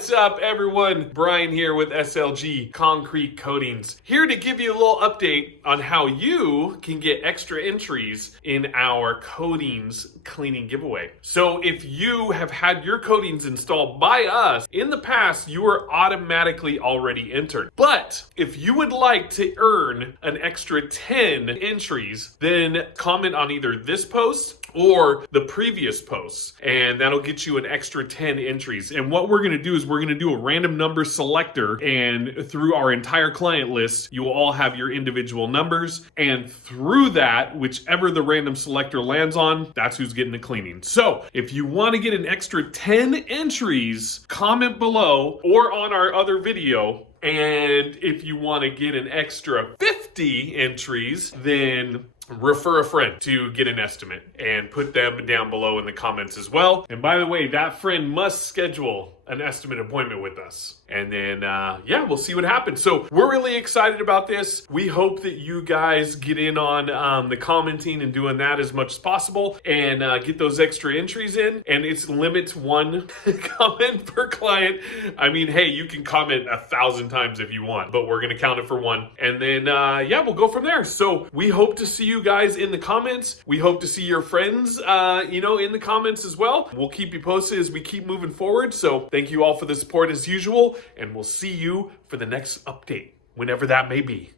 What's up, everyone? Brian here with SLG Concrete Coatings, here to give you a little update on how you can get extra entries in our coatings cleaning giveaway. So if you have had your coatings installed by us in the past, you are automatically already entered. But if you would like to earn an extra 10 entries, then comment on either this post or the previous posts, and that'll get you an extra 10 entries. And what we're going to do is we're going to do a random number selector, and through our entire client list, you will all have your individual numbers, and through that, whichever the random selector lands on, that's who's getting the cleaning. So if you want to get an extra 10 entries, comment below or on our other video. And if you want to get an extra 50 entries, then refer a friend to get an estimate and put them down below in the comments as well. And by the way, that friend must schedule an estimate appointment with us. And then, yeah, we'll see what happens. So we're really excited about this. We hope that you guys get in on the commenting and doing that as much as possible and get those extra entries in. And it's limits one comment per client. I mean, hey, you can comment 1,000 times if you want, but we're gonna count it for one. And then, yeah, we'll go from there. So we hope to see you guys in the comments. We hope to see your friends, in the comments as well. We'll keep you posted as we keep moving forward. So thank you all for the support as usual, and we'll see you for the next update, whenever that may be.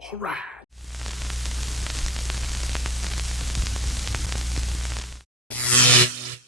All right.